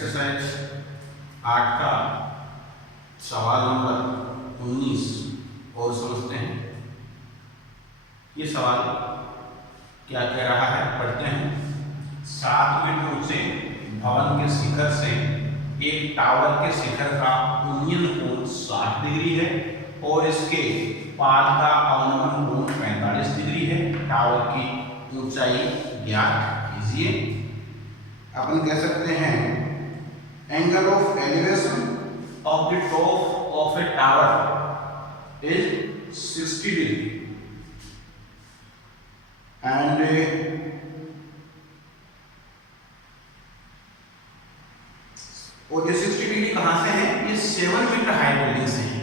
Exercise 8 का सवाल number 19 और समझते हैं। ये सवाल क्या कह रहा है, पढ़ते हैं। 7 मीटर ऊंचे भवन के शिखर से एक टावर के शिखर का उन्नयन कोण 60 डिग्री है और इसके पाद का अवनमन कोण 45 डिग्री है। टावर की ऊंचाई ज्ञात कीजिए। अपन कह सकते हैं angle of elevation of the top of A tower is 60 degree and और ये 60 डिग्री कहां से है? ये 7 मीटर हाई बिल्डिंग से है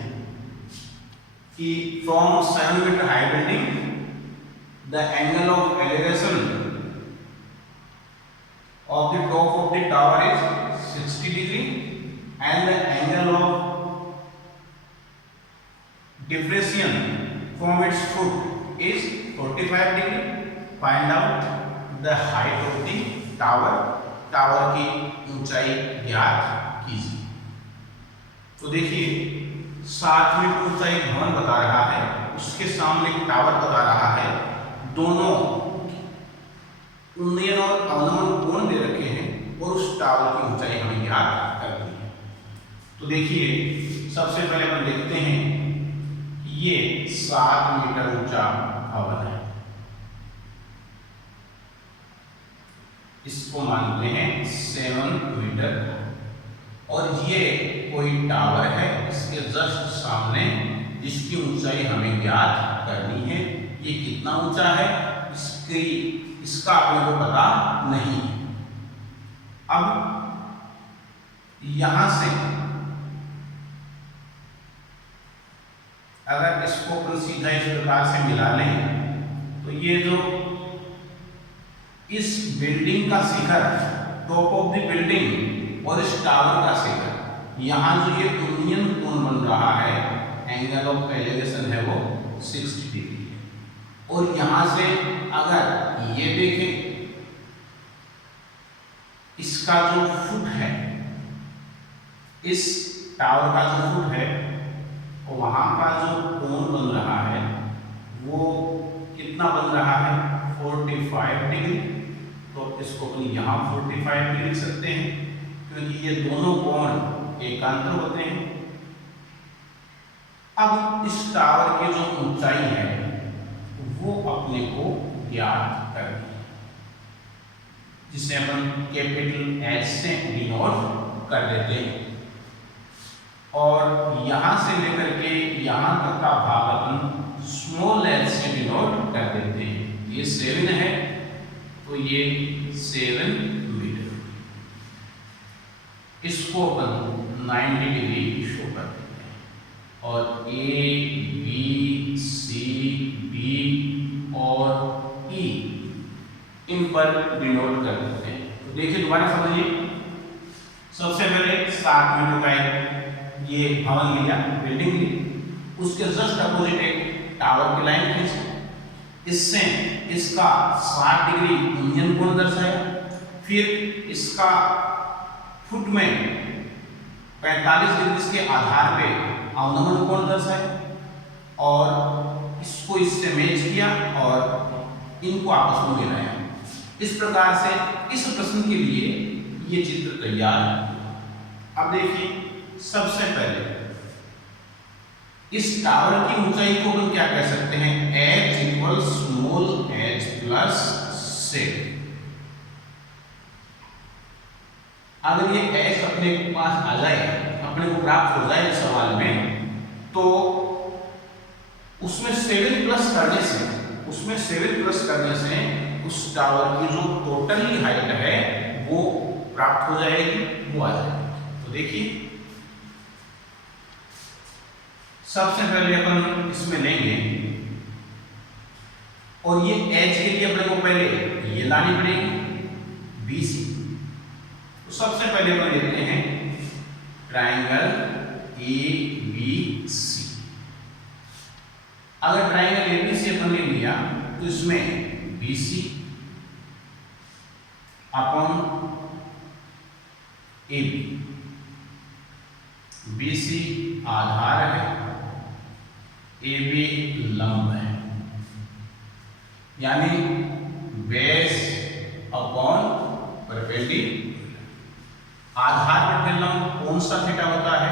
कि from 7 metre high building the angle of elevation of the top of the tower is 60 degree and the angle of depression from its foot is 45 degree. Find out the height of the tower. Tower की ऊंचाई ज्ञात कीजिए। तो देखिए 7 metre ऊंचा एक भवन बता रहा है, उसके सामने एक टावर बता रहा है। दोनों उन्नयन और अवनमन कोण दे रखे हैं और उस टावर की ऊंचाई हमें ज्ञात करनी है। तो देखिए सबसे पहले अपन देखते हैं ये 7 मीटर ऊंचा भवन है, इसको मानते हैं 7 मीटर और ये कोई टावर है इसके जस्ट सामने जिसकी ऊंचाई हमें ज्ञात करनी है। ये कितना ऊंचा है इसका अपने को पता नहीं। अब यहां से अगर इसको अपन सीधा इस प्रकार से मिला लें तो ये जो इस बिल्डिंग का शिखर, टॉप ऑफ द बिल्डिंग और इस टावर का शिखर, यहां जो ये उन्नयन कोण बन रहा है, एंगल ऑफ एलिवेशन है वो 60 डिग्री है। और यहां से अगर ये देखें इसका जो फुट है, इस टावर का जो फुट है और वहां का जो कोण बन रहा है वो कितना बन रहा है? 45 डिग्री। तो इसको अपन यहाँ 45 डिग्री लिख सकते हैं क्योंकि ये दोनों कोण एकांतर होते हैं। अब इस टावर की जो ऊंचाई है वो अपने को ज्ञात करनी है, जिसे अपन कैपिटल एच से डिनोट कर देते हैं और यहां से लेकर के यहां तक का भाग अपन स्मॉल एच से डिनोट कर देते हैं। ये 7 है तो ये 7 मीटर, इसको अपन 90 डिग्री शो कर देते हैं और ए बी सी डी और ई इन पर डिनोट कर देते हैं। तो देखिए दोबारा समझिए। सबसे पहले 7 मीटर का ये भवन लिया, बिल्डिंग ली, उसके जस्ट अपोजिट एक टावर की लाइन खींची, इससे इसका 60 डिग्री उन्नयन कोण दर्शाया, फिर इसका फुट में 45 डिग्री इसके आधार पे अवनमन कोण दर्शाया और इसको इससे मैच किया और इनको आपस में मिलाया। इस प्रकार से इस प्रश्न के लिए ये चित्र तैयार है। अब देखिए सबसे पहले इस टावर की ऊंचाई को हम क्या कह सकते हैं? h equal small h plus 6। अगर ये h अपने पास आ जाए, अपने को प्राप्त हो जाए सवाल में, तो उसमें 7 प्लस करने से उस टावर की जो टोटली हाइट है वो प्राप्त हो जाएगी, वो आ जाएगी। तो देखिए सबसे पहले अपन इसमें लेंगे और ये h के लिए अपने को पहले ये लानी पड़ेगी BC। तो सबसे पहले अपन लेते हैं ट्राइंगल ABC। अगर ट्राइंगल ABC अपन ने लिया तो इसमें BC अपन ए बी, बी सी आधार है, ए बी लंब है, यानी बेस अपॉन परपेंडिकुलर। आधार बटे लंब कौन सा थीटा होता है?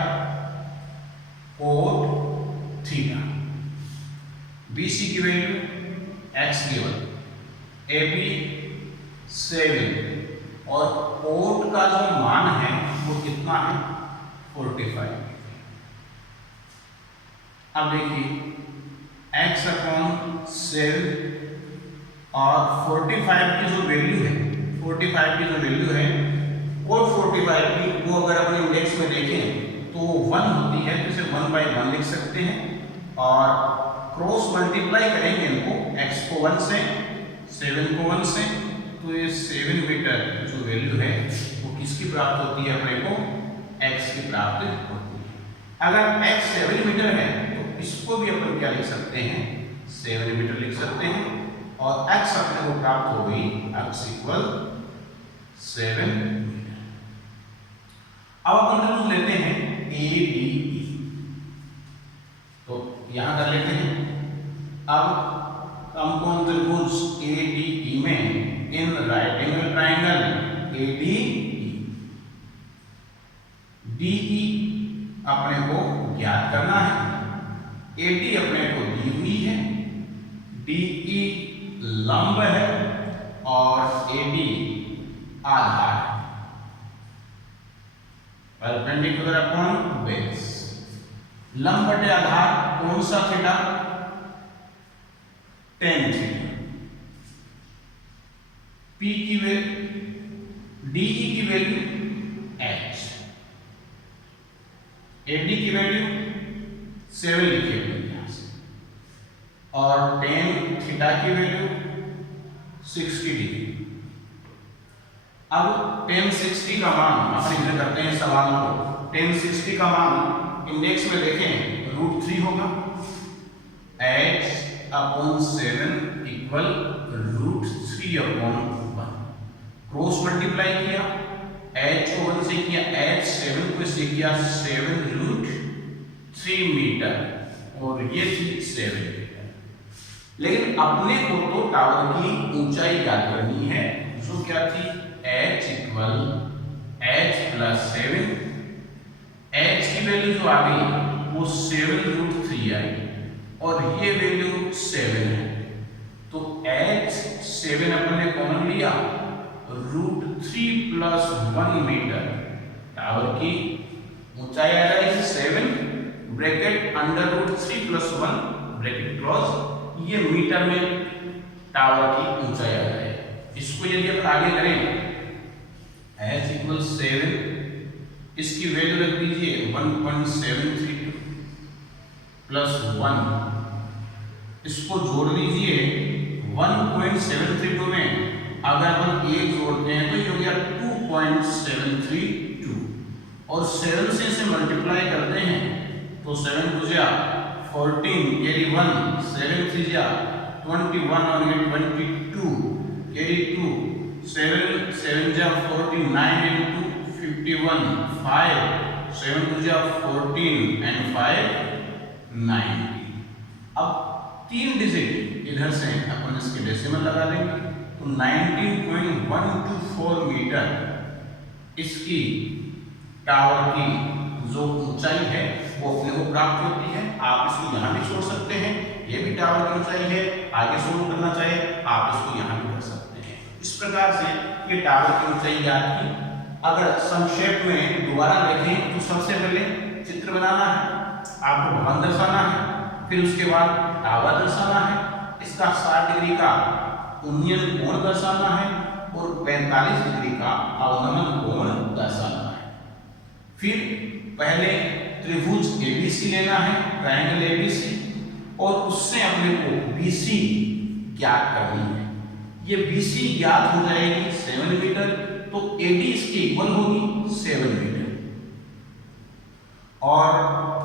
Cot theta. BC की वैल्यू x गिवन, AB 7 और कोट का जो मान है वो कितना है? 45। अब देखिए x अपॉन 7 और 45 की जो वैल्यू है, 45 की जो वैल्यू है कोट 45 की, वो अगर अपने इंडेक्स में देखें तो 1 होती है, तो इसे 1/1 लिख सकते हैं और क्रॉस मल्टीप्लाई करेंगे इनको, x को 1 से 7 को 1 से, तो ये 7 मीटर जो वैल्यू है वो किसकी प्राप्त होती है? अपने को x की प्राप्त होती है। अगर x 7 मीटर है तो इसको भी अपन क्या लिख सकते हैं? 7 मीटर लिख सकते हैं और x अपने को प्राप्त हो गई x इक्वल 7 मीटर। अब अपन त्रिभुज लेते हैं ADE, तो यहां कर लेते हैं। अब समकोण त्रिभुज ADE में in right angle triangle ADE, DE अपने को ज्ञात करना है, AD अपने को दी हुई है, DE लंब है और AD आधार है। परपेंडिकुलर अपॉन बेस, लंब बटे आधार कौन सा थीटा? tan theta. P की वैल्यू, DE की वैल्यू h, AD की वैल्यू 7 लिखे हुए यहां से और tan थीटा की वैल्यू 60 डिग्री। अब tan 60 का मान अपन इधर करते हैं सवाल को, tan 60 का मान इंडेक्स में देखें √3 होगा, h upon 7 equal √3/1। Cross multiply किया, h को 1 से किया, h 7 को से किया, 7√3 मीटर और ये थी 7 मीटर। लेकिन अपने को तो टावर की ऊंचाई ज्ञात करनी है, जो क्या थी? h equal h plus 7, h की वैल्यू जो आ गई वो 7√3 आई और ये वैल्यू 7 है, तो h 7 अपन ने कॉमन लिया, √3 प्लस 1 मीटर। टावर की ऊंचाई आ जाएगी 7 bracket under √3 plus 1 bracket close, ये मीटर में टावर की ऊंचाई आ जाएगी। इसको यदि आप आगे करें h इक्वल 7, इसकी वैल्यू रख दीजिए 1.732 प्लस 1, इसको जोड़ लीजिए 1.732 में अगर हम 1 जोड़ते हैं तो ये हो गया 2.732 और 7 से इसे मल्टीप्लाई करते हैं तो 7 गुजा 14 कैरी 1, 7 3 21 और ये 22 कैरी 2, 7 7 जा 49 into 51 5, 7 गुजा 14 and 5 90। अब 3 डिजिट इधर से अपन इसके डेसिमल लगा देंगे तो 19.124 मीटर इसकी टावर की जो ऊंचाई है वो अपने को प्राप्त होती है। आप इसको यहाँ भी छोड़ सकते हैं, ये भी टावर की ऊंचाई है, आगे शुरू करना चाहे आप इसको यहाँ भी कर सकते हैं। इस प्रकार से ये टावर की ऊंचाई ज्ञात की। अगर संक्षेप में दोबारा देखें तो सबसे पहले चित्र बनाना है, आपको भवन दर्शाना है, फिर उसके बाद टावर दर्शाना है, इसका 60 डिग्री का उन्नयन कोण दर्शाना है और 45 डिग्री का अवनमन कोण दर्शाना है। फिर पहले त्रिभुज ABC लेना है, ट्रायंगल ABC, और उससे अपने को BC ज्ञात करनी है। ये BC ज्ञात हो जाएगी 7 मीटर, तो AD इसके इक्वल होगी 7 मीटर। और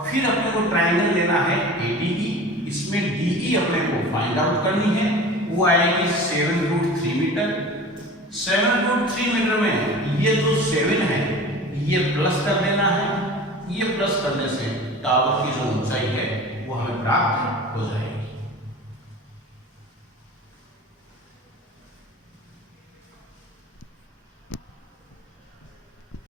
फिर अपने को ट्रायंगल लेना है ADE, इसमें DE अपने को फाइंड आउट करनी है, वो आएगी 7√3 मीटर। 7√3 मीटर में ये जो 7 है ये प्लस कर देना है, ये प्लस करने से टावर की जो ऊंचाई है वो हमें प्राप्त हो जाएगी।